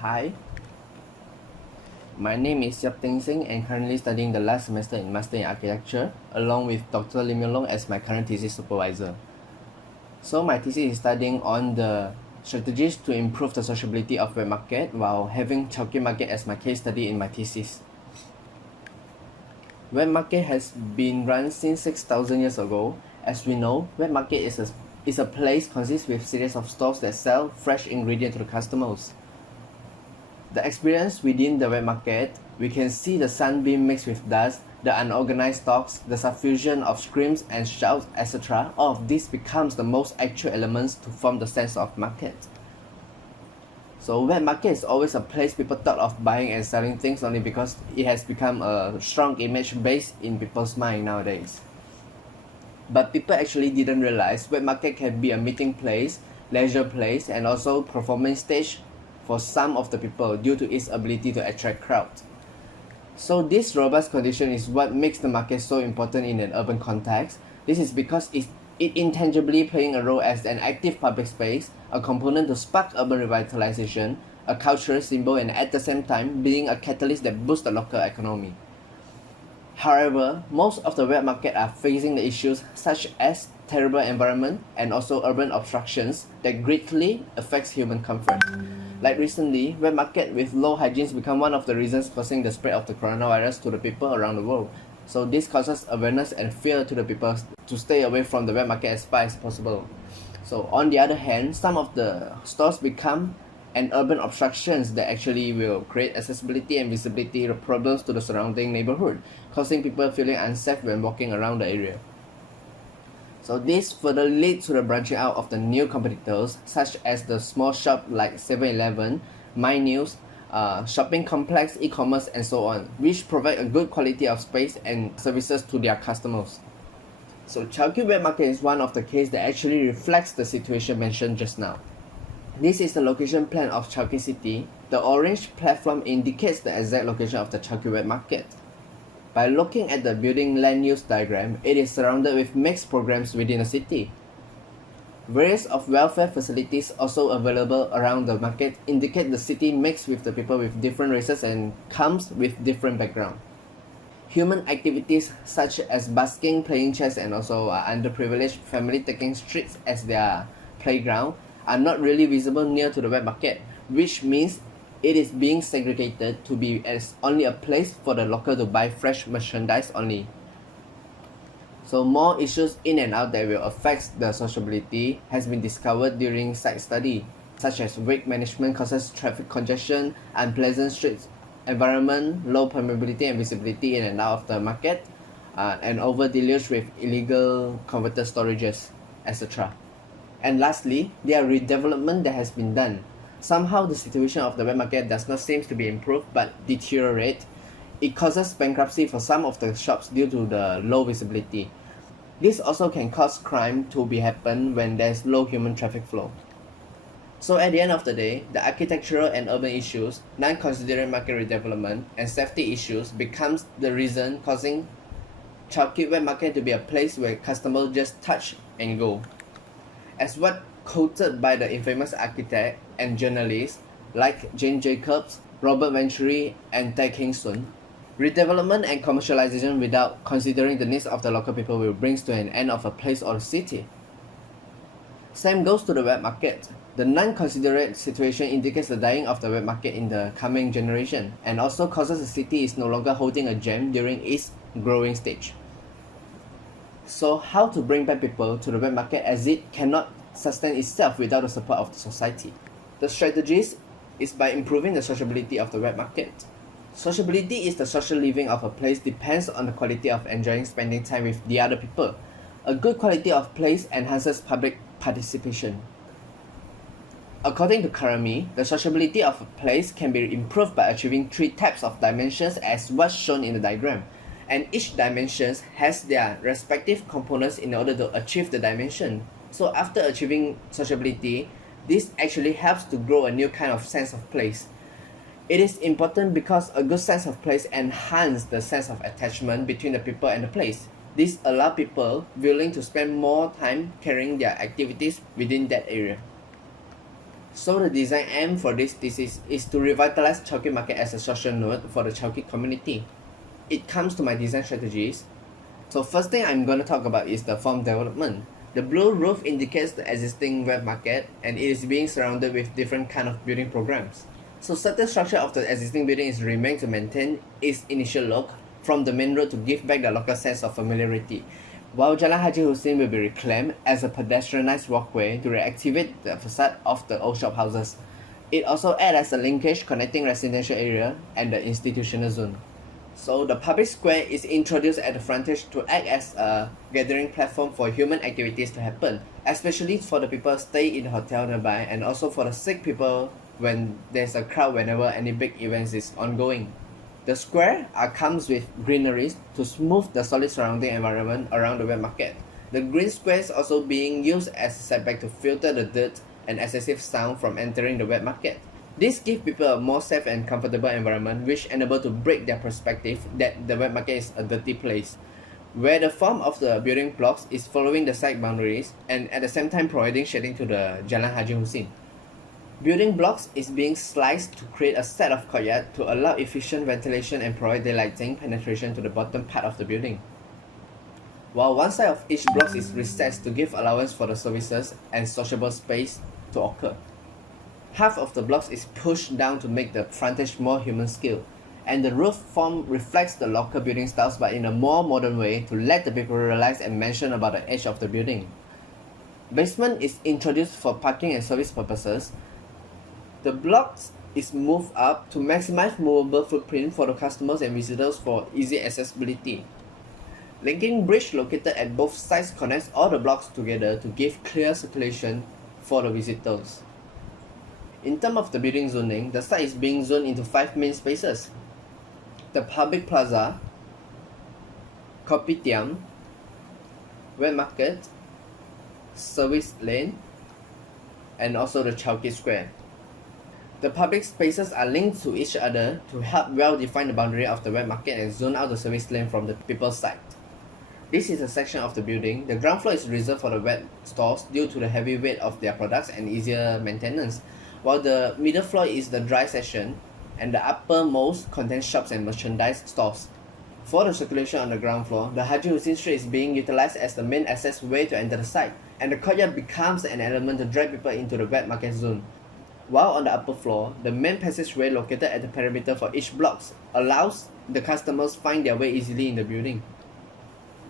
Hi, my name is Yap Ting Sing and currently studying the last semester in Master in Architecture along with Dr. Lim Yong Long as my current thesis supervisor. So my thesis is studying on the strategies to improve the sociability of wet market while having Chow market as my case study in my thesis. Wet market has been run since 6,000 years ago. As we know, wet market is a place consists with series of stores that sell fresh ingredients to the customers. The experience within the wet market, we can see the sunbeam mixed with dust, the unorganized stocks, the suffusion of screams and shouts, etc. All of this becomes the most actual elements to form the sense of market. So wet market is always a place people thought of buying and selling things only because it has become a strong image based in people's mind nowadays. But people actually didn't realize wet market can be a meeting place, leisure place, and also performance stage for some of the people due to its ability to attract crowds. So this robust condition is what makes the market so important in an urban context. This is because it intangibly playing a role as an active public space, a component to spark urban revitalization, a cultural symbol, and at the same time being a catalyst that boosts the local economy. However, most of the wet market are facing the issues such as terrible environment and also urban obstructions that greatly affects human comfort. Like recently, wet market with low hygiene become one of the reasons causing the spread of the coronavirus to the people around the world. So this causes awareness and fear to the people to stay away from the wet market as far as possible. So on the other hand, some of the stores become an urban obstructions that actually will create accessibility and visibility problems to the surrounding neighborhood, causing people feeling unsafe when walking around the area. So this further leads to the branching out of the new competitors such as the small shop like 7-Eleven, My News, shopping complex, e-commerce and so on, which provide a good quality of space and services to their customers. So Chowkee Wet Market is one of the cases that actually reflects the situation mentioned just now. This is the location plan of Chowkee City. The orange platform indicates the exact location of the Chowkee Wet Market. By looking at the building land use diagram, it is surrounded with mixed programs within the city. Various of welfare facilities also available around the market indicate the city mixed with the people with different races and comes with different background. Human activities such as busking, playing chess and also underprivileged family taking streets as their playground are not really visible near to the wet market, which means it is being segregated to be as only a place for the local to buy fresh merchandise only. So more issues in and out that will affect the sociability has been discovered during site study, such as weight management causes traffic congestion, unpleasant streets environment, low permeability and visibility in and out of the market, and over deluge with illegal converter storages, etc. And lastly, there are redevelopment that has been done. Somehow the situation of the wet market does not seem to be improved but deteriorate. It causes bankruptcy for some of the shops due to the low visibility. This also can cause crime to be happen when there's low human traffic flow. So at the end of the day, the architectural and urban issues, non-considering market redevelopment, and safety issues becomes the reason causing Chowkee Wet Market to be a place where customers just touch and go. As what quoted by the infamous architect and journalists like Jane Jacobs, Robert Venturi, and Ted Kingston, redevelopment and commercialization without considering the needs of the local people will bring to an end of a place or a city. Same goes to the wet market. The non-considerate situation indicates the dying of the wet market in the coming generation and also causes the city is no longer holding a gem during its growing stage. So how to bring back people to the wet market as it cannot sustain itself without the support of the society? The strategies is by improving the sociability of the wet market. Sociability is the social living of a place depends on the quality of enjoying spending time with the other people. A good quality of place enhances public participation. According to Karami, the sociability of a place can be improved by achieving 3 types of dimensions as what's shown in the diagram, and each dimension has their respective components in order to achieve the dimension. So after achieving sociability, this actually helps to grow a new kind of sense of place. It is important because a good sense of place enhances the sense of attachment between the people and the place. This allows people willing to spend more time carrying their activities within that area. So the design aim for this thesis is to revitalize Chowkit market as a social node for the Chowkit community. It comes to my design strategies. So first thing I'm going to talk about is the form development. The blue roof indicates the existing wet market, and it is being surrounded with different kind of building programs. So certain structure of the existing building is remain to maintain its initial look from the main road to give back the local sense of familiarity, while Jalan Haji Hussein will be reclaimed as a pedestrianized walkway to reactivate the facade of the old shop houses. It also acts as a linkage connecting residential area and the institutional zone. So the public square is introduced at the frontage to act as a gathering platform for human activities to happen, especially for the people stay in the hotel nearby and also for the sick people when there's a crowd whenever any big events is ongoing. The square comes with greeneries to smooth the solid surrounding environment around the wet market. The green square is also being used as a setback to filter the dirt and excessive sound from entering the wet market. This gives people a more safe and comfortable environment which enable to break their perspective that the wet market is a dirty place, where the form of the building blocks is following the side boundaries and at the same time providing shading to the Jalan Haji Hussein. Building blocks is being sliced to create a set of courtyard to allow efficient ventilation and provide daylighting penetration to the bottom part of the building. While one side of each block is recessed to give allowance for the services and sociable space to occur. Half of the blocks is pushed down to make the frontage more human scale, and the roof form reflects the local building styles but in a more modern way to let the people realize and mention about the age of the building. Basement is introduced for parking and service purposes. The blocks is moved up to maximize movable footprint for the customers and visitors for easy accessibility. Linking bridge located at both sides connects all the blocks together to give clear circulation for the visitors. In terms of the building zoning, the site is being zoned into 5 main spaces: the public plaza, kopitiam, wet market, service lane, and also the Chowkit Square. The public spaces are linked to each other to help well define the boundary of the wet market and zone out the service lane from the people's side. This is a section of the building. The ground floor is reserved for the wet stores due to the heavy weight of their products and easier maintenance, while the middle floor is the dry section and the uppermost contains shops and merchandise stores. For the circulation on the ground floor, the Haji Hussein Street is being utilized as the main access way to enter the site, and the courtyard becomes an element to drag people into the wet market zone. While on the upper floor, the main passageway located at the perimeter for each block allows the customers find their way easily in the building.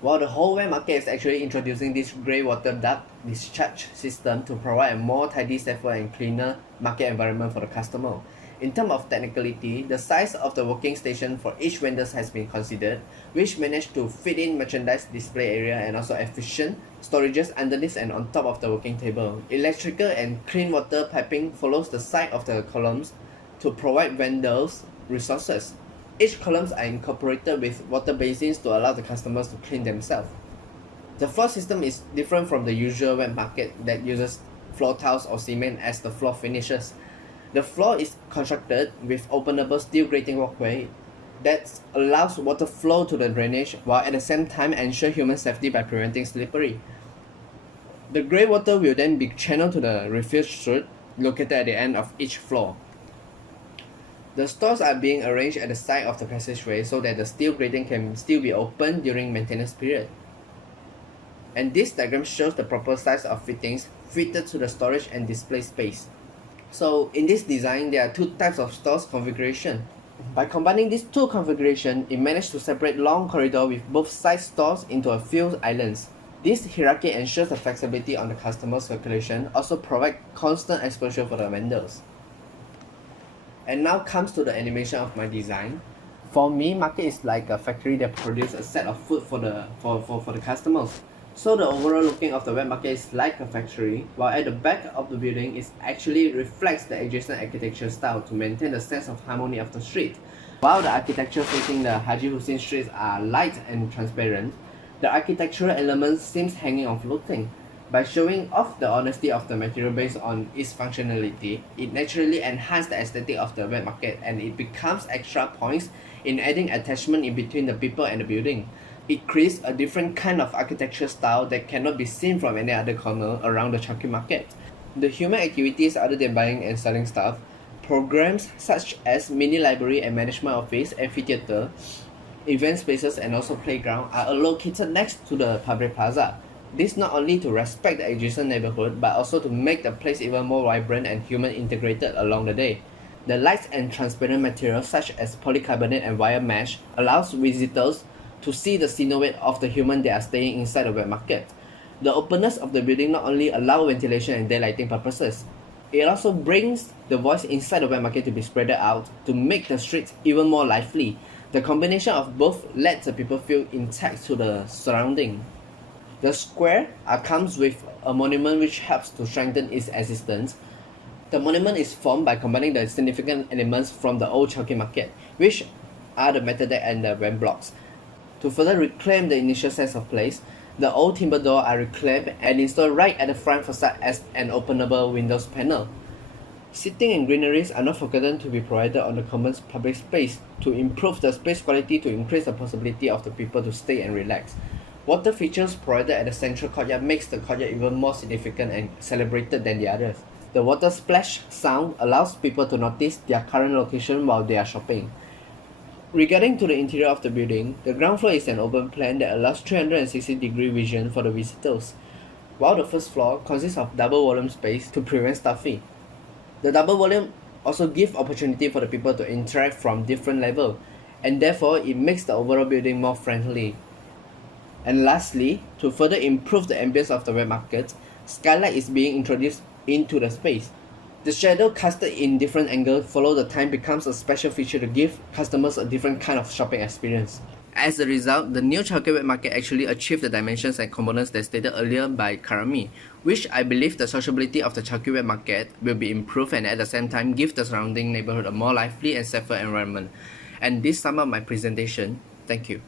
While the whole wet market is actually introducing this grey water duct discharge system to provide a more tidy, safer and cleaner market environment for the customer. In terms of technicality, the size of the working station for each vendor has been considered, which managed to fit in merchandise display area and also efficient storages underneath and on top of the working table. Electrical and clean water piping follows the side of the columns to provide vendors resources. Each columns are incorporated with water basins to allow the customers to clean themselves. The floor system is different from the usual wet market that uses floor tiles or cement as the floor finishes. The floor is constructed with openable steel grating walkway that allows water flow to the drainage while at the same time ensure human safety by preventing slippery. The grey water will then be channeled to the refuse chute located at the end of each floor. The stores are being arranged at the side of the passageway so that the steel grating can still be opened during maintenance period. And this diagram shows the proper size of fittings fitted to the storage and display space. So in this design, there are two types of stores configuration. By combining these two configurations, it managed to separate long corridor with both side stores into a few islands. This hierarchy ensures the flexibility on the customer circulation, also provide constant exposure for the vendors. And now comes to the animation of my design. For me, market is like a factory that produces a set of food for the customers. So the overall looking of the wet market is like a factory, while at the back of the building it actually reflects the adjacent architecture style to maintain the sense of harmony of the street. While the architecture facing the Haji Hussein streets are light and transparent, the architectural elements seems hanging or floating. By showing off the honesty of the material based on its functionality, it naturally enhances the aesthetic of the wet market and it becomes extra points in adding attachment in between the people and the building. It creates a different kind of architecture style that cannot be seen from any other corner around the Chowkit market. The human activities other than buying and selling stuff, programs such as mini library and management office, amphitheater, event spaces and also playground are located next to the public plaza. This not only to respect the adjacent neighborhood but also to make the place even more vibrant and human integrated along the day. The lights and transparent materials such as polycarbonate and wire mesh allows visitors to see the silhouette of the human that are staying inside the wet market. The openness of the building not only allow ventilation and daylighting purposes, it also brings the voice inside the wet market to be spread out to make the streets even more lively. The combination of both lets the people feel intact to the surrounding. The square comes with a monument which helps to strengthen its existence. The monument is formed by combining the significant elements from the old Chowking market, which are the metal deck and the ramp blocks. To further reclaim the initial sense of place, the old timber door are reclaimed and installed right at the front facade as an openable windows panel. Seating and greeneries are not forgotten to be provided on the common public space to improve the space quality to increase the possibility of the people to stay and relax. Water features provided at the central courtyard makes the courtyard even more significant and celebrated than the others. The water splash sound allows people to notice their current location while they are shopping. Regarding to the interior of the building, the ground floor is an open plan that allows 360-degree vision for the visitors, while the first floor consists of double volume space to prevent stuffing. The double volume also gives opportunity for the people to interact from different levels, and therefore it makes the overall building more friendly. And lastly, to further improve the ambience of the wet market, skylight is being introduced into the space. The shadow casted in different angles follow the time becomes a special feature to give customers a different kind of shopping experience. As a result, the new Chowking wet market actually achieved the dimensions and components that stated earlier by Karami, which I believe the sociability of the Chowking wet market will be improved and at the same time give the surrounding neighborhood a more lively and safer environment. And this sums up my presentation. Thank you.